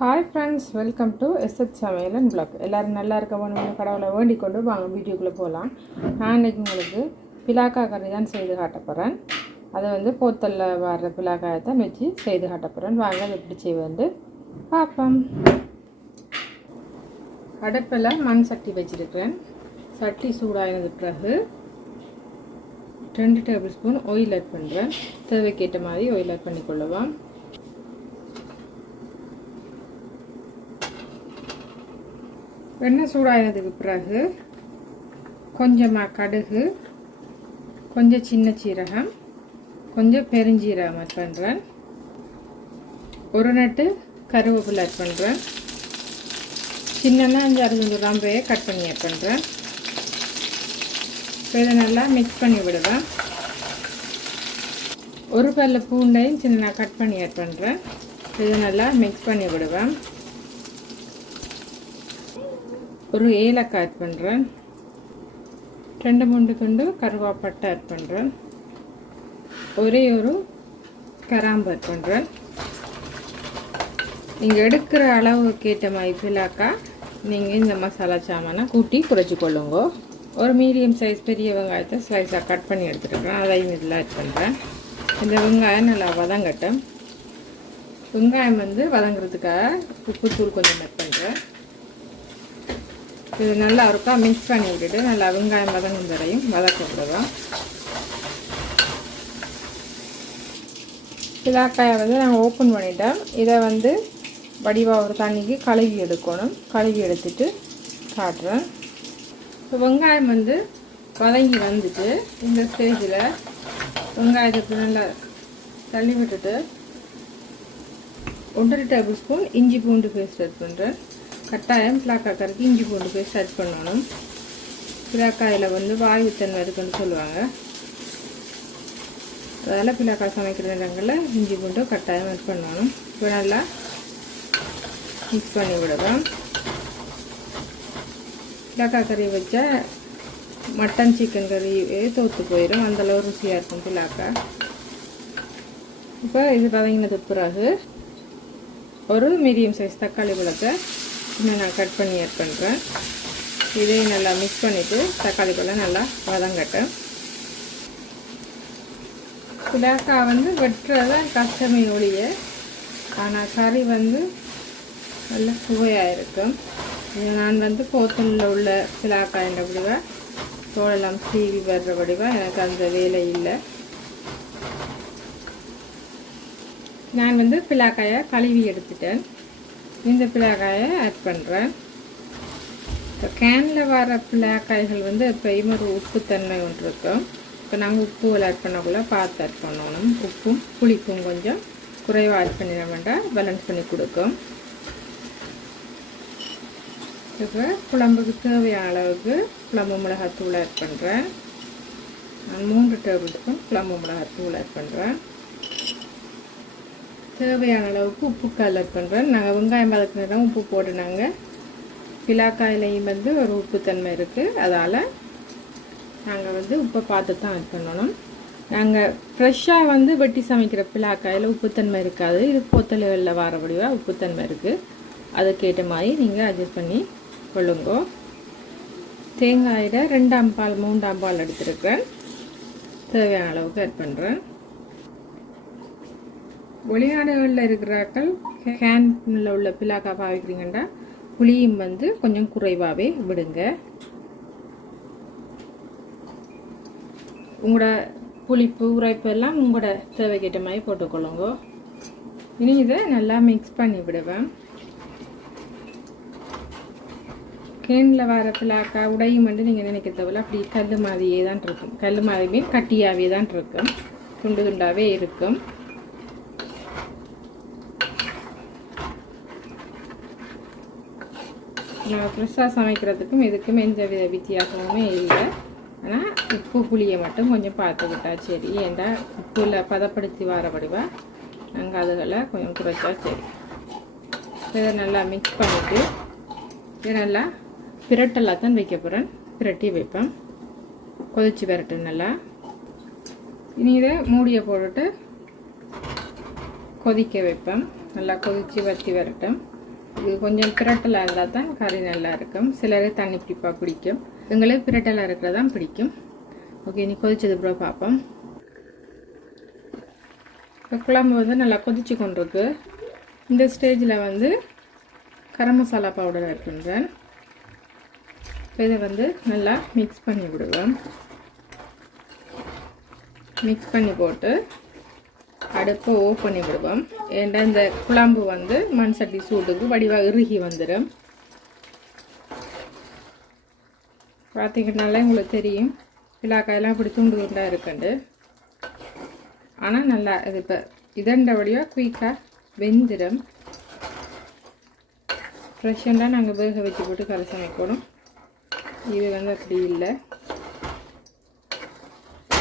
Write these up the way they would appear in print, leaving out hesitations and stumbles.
Hi friends, welcome to SH சமையல் and black. எல்லோரும் நல்லா இருக்க வேணும்னு கடவுளை வேண்டிக் கொண்டு வாங்க வீடியோக்குள்ளே போகலாம். நான் இன்றைக்கி உங்களுக்கு பிலாக்கா கறி தான் செய்து காட்ட போகிறேன். அதை வந்து போத்தலில் வர்ற பிலாக்காயை தான் வச்சு செய்து காட்ட போகிறேன். வாங்க அதை எப்படி செய்வேன்ட்டு பார்ப்போம். அடுப்பில் மண் சட்டி வச்சுருக்கிறேன். சட்டி சூடாகினது பிறகு 2 டேபிள் ஸ்பூன் ஆயில் ஆட் பண்ணுறேன். தேவைக்கேற்ற மாதிரி ஆயில் ஆட் பண்ணிக்கொள்ளலாம். எண்ணெய் சூடாகினதுக்கு பிறகு கொஞ்சமாக கடுகு, கொஞ்சம் சின்ன சீரகம், கொஞ்சம் பெருஞ்சீரகம் ஆட் பண்ணுறேன். ஒரு நட்டு கருவேப்பிலை ஆட் பண்ணுறேன். சின்னன்னா 5-6 ரம்பையை கட் பண்ணி ஆட் பண்ணுறேன். இதை நல்லா மிக்ஸ் பண்ணி விடுவேன். ஒரு பல்ல பூண்டையும் சின்ன கட் பண்ணி ஆட் பண்ணுறேன். இதை நல்லா மிக்ஸ் பண்ணி விடுவேன். ஒரு ஏலக்காய் ஆட் பண்ணுறேன். 2-3 துண்டு கருவேப்பட்டை ஆட் பண்ணுறேன். ஒரே ஒரு கிராம்பு ஆட் பண்ணுறேன். நீங்கள் எடுக்கிற அளவுக்கு ஏற்ற மாதிரி பிலாக்கா நீங்கள் இந்த மசாலா சாமானை கூட்டி குறைச்சி கொள்ளுங்க. ஒரு மீடியம் சைஸ் பெரிய வெங்காயத்தை ஸ்லைஸாக கட் பண்ணி எடுத்துருக்கேன். அதையும் இதில் ஆட் பண்ணுறேன். இந்த வெங்காயம் நல்லா வதங்கட்டும். வெங்காயம் வந்து வதங்குறதுக்காக உப்புத்தூள் கொஞ்சம் ஆட் பண்ணுறேன். இது நல்லா இருக்கா மிக்ஸ் பண்ணி விட்டுட்டு நல்லா வெங்காயம் வதங்கும் வரையும் வதக்க விடுவோம். பிலாக்காயை வந்து நாங்கள் ஓப்பன் பண்ணிட்டோம். இதை வந்து வடிவாக ஒரு தண்ணிக்கு கழுவி எடுக்கணும். கழுவி எடுத்துட்டு காட்டுறேன். இப்போ வெங்காயம் வந்து வதங்கி வந்துட்டு இந்த ஸ்டேஜில் வெங்காயத்துக்கு நல்லா தள்ளி விட்டுட்டு 1 டேபிள் ஸ்பூன் இஞ்சி பூண்டு பேஸ்ட் ஆட் பண்ணுறேன். கட்டாயம் பிலாக்கா கறிக்கு இஞ்சி பூண்டு பேஸ்ட் ஆட் பண்ணணும். பிலாக்காயில் வந்து வாயுத்தன்மை இருக்குன்னு சொல்லுவாங்க. அதனால் பிலாக்கா சமைக்கிற நேரங்களில் இஞ்சி பூண்டு கட்டாயம் ஆட் பண்ணணும். இப்போ நல்லா மிக்ஸ் பண்ணி விடுவோம். பிலாக்கா கறி வச்சா மட்டன் சிக்கன் கறியே தோற்று போயிடும். அந்தளவு ருசியாக இருக்கும் பிலாக்கா. இப்போ இது வதங்கினது பிறகு ஒரு மீடியம் சைஸ் தக்காளி பழத்தை இன்னும் நான் கட் பண்ணி ஆட் பண்ணுறேன். இதையும் நல்லா மிக்ஸ் பண்ணிவிட்டு தக்காளி பழம் நல்லா வதங்கட்டும். பிலாக்கா வந்து வெட்டுறதான் கஷ்டமே ஒழிய, ஆனால் கறி வந்து நல்ல சுவையாக இருக்கும். நான் வந்து போத்தலில் உள்ள பிலாக்காய் என்ற வடிவா தோலெல்லாம் சீவி வர்ற வடிவா எனக்கு அந்த வேலை இல்லை. நான் வந்து பிலாக்காயை கழுவி எடுத்துட்டேன். இந்த பிலாக்காயை ஆட் பண்ணுறேன். இப்போ கேனில் வர பிலாக்காய்கள் வந்து எப்பயும் ஒரு உப்புத்தன்மை ஒன்று இருக்கும். இப்போ நாங்கள் உப்பு ஆட் பண்ணக்குள்ள பார்த்து ஆட் பண்ணணும். உப்பும் புளிப்பும் கொஞ்சம் குறைவாக ஆட் பண்ணிட வேண்டாம், பேலன்ஸ் பண்ணி கொடுக்கும். இப்போ குழம்புக்கு தேவையான அளவுக்கு குழம்பு மிளகாத்தூள் ஆட் பண்ணுறேன். நான் 3 டேபிள் ஸ்பூன் குழம்பு மிளகாத்தூள் ஆட் பண்ணுறேன். தேவையான அளவுக்கு உப்பு கல் ஆட் பண்ணுறேன். நாங்கள் வெங்காயம் வதக்கினா உப்பு போட்டுனாங்க. பிலாக்காயிலையும் வந்து ஒரு உப்புத்தன்மை இருக்குது. அதால் நாங்கள் வந்து உப்பை பார்த்து தான் ஆட் பண்ணணும். நாங்கள் ஃப்ரெஷ்ஷாக வந்து வெட்டி சமைக்கிற பிலாக்காயில் உப்புத்தன்மை இருக்காது. இது போத்தல்களில் வரபடியாக உப்புத்தன்மை இருக்குது. அதுக்கேற்ற மாதிரி நீங்கள் அட்ஜஸ்ட் பண்ணி கொள்ளுங்க. தேங்காயில் 2ஆம் பால் 3ஆம் பால் எடுத்துருக்கிறேன். தேவையான அளவுக்கு ஆட் பண்ணுறேன். வெளிநாடுகளில் இருக்கிறார்கள் கேனில் உள்ள பிலாக்கா பாவிக்கிறீங்கன்னா புளியும் வந்து கொஞ்சம் குறைவாகவே விடுங்க. உங்களோட புளிப்பு உரைப்பு எல்லாம் உங்களோட தேவைக்கேற்ற மாதிரி போட்டுக்கொள்ளுங்க. இனி இதை நல்லா மிக்ஸ் பண்ணி விடுவேன். கேனில் வர பிலாக்கா உடையும் வந்து நீங்கள் நினைக்க தேவையில்ல. அப்படி கல் மாதிரியே தான் இருக்கும். கல் மாதிரி கட்டியாகவே தான் இருக்கும். துண்டு துண்டாகவே இருக்கும். நம்ம ஃப்ரெஷ்ஷாக சமைக்கிறதுக்கும் இதுக்கும் எந்த வித வித்தியாசமுமே இல்லை. ஆனால் உப்பு புளியை மட்டும் கொஞ்சம் பார்த்துக்கிட்டா சரி. ஏண்டா உப்புல பதப்படுத்தி வர வடிவா நாங்கள் அதுகளை கொஞ்சம் குறைச்சா சரி. இதை நல்லா மிக்ஸ் பண்ணிவிட்டு இதை நல்லா பிரட்டெல்லாம் தான் வைக்க போகிறேன். பிரட்டி வைப்பேன். கொதிச்சு விரட்டு நல்லா. இனி இதை மூடியை போட்டுட்டு கொதிக்க வைப்பேன். நல்லா கொதித்து வற்றி வரட்டும். இது கொஞ்சம் பிரட்டலாக இருந்தால் தான் கறி நல்லா இருக்கும். சிலருக்கு தண்ணி பிடிப்பாக பிடிக்கும், எங்களுக்கு பிரட்டலாக இருக்கிறதான் பிடிக்கும். ஓகே, நீ கொதிச்சது அப்புறம் பார்ப்போம். இப்போ குழம்பு வந்து நல்லா கொதிச்சு கொண்டிருக்கு. இந்த ஸ்டேஜில் வந்து கரம் மசாலா பவுடர் ஆட் பண்ணுறேன். இதை வந்து நல்லா மிக்ஸ் பண்ணி விடுவேன். மிக்ஸ் பண்ணி போட்டு அடுப்பை ஆஃப் பண்ணி விடுவோம். ஏன்னா இந்த குழம்பு வந்து மண் சட்டி சூட்டுக்கு வடிவாக இறுகி வந்துடும். பார்த்திங்கனாலே உங்களுக்கு தெரியும் பிலாக்காயெல்லாம் இப்படி துண்டு துண்டாக இருக்குண்டு. ஆனால் நல்லா இது இப்போ இதண்ட வடிவாக குயிக்காக வெந்துடும். ஃப்ரெஷ்ஷாக நாங்கள் வேக வச்சு போட்டு கரை சமைக்கணும். இது வந்து அப்படி இல்லை.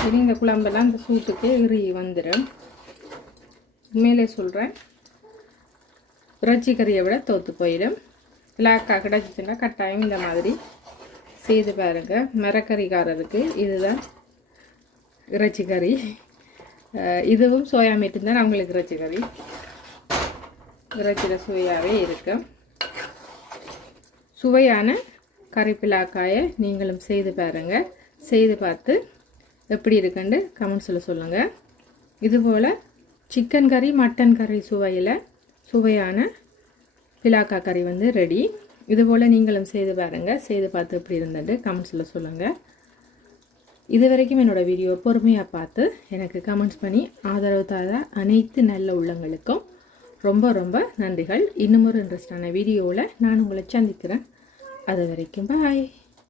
இனி இந்த குழம்பெல்லாம் இந்த சூட்டுக்கு இறுகி வந்துடும். உண்மையிலே சொல்கிறேன், இறைச்சி கறியை விட தோற்று போயிடும். பிளாக்காக கிடச்சிச்சுன்னா கட்டாயம் இந்த மாதிரி செய்து பாருங்கள். மரக்கறிக்காரருக்கு இதுதான் இறைச்சி கறி. இதுவும் சோயா மீட்டு தான் அவங்களுக்கு இறைச்சி கறி. இறைச்சியில் சுவையாகவே இருக்கும். சுவையான கறி பிலாக்காயை நீங்களும் செய்து பாருங்கள். செய்து பார்த்து எப்படி இருக்குன்னு கமெண்ட்ஸில் சொல்லுங்கள். இதுபோல் சிக்கன் கறி மட்டன் கறி சுவையில் சுவையான பிலாக்கா கறி வந்து ரெடி. இதுபோல் நீங்களும் செய்து பாருங்கள். செய்து பார்த்து எப்படி இருந்துட்டு கமெண்ட்ஸில் சொல்லுங்கள். இது வரைக்கும் என்னோடய வீடியோ பொறுமையாக பார்த்து எனக்கு கமெண்ட்ஸ் பண்ணி ஆதரவு தர அனைத்து நல்ல உள்ளங்களுக்கும் ரொம்ப ரொம்ப நன்றிகள். இன்னும் ஒரு இன்ட்ரெஸ்டான வீடியோவில் நான் உங்களை சந்திக்கிறேன். அது வரைக்கும் பாய்.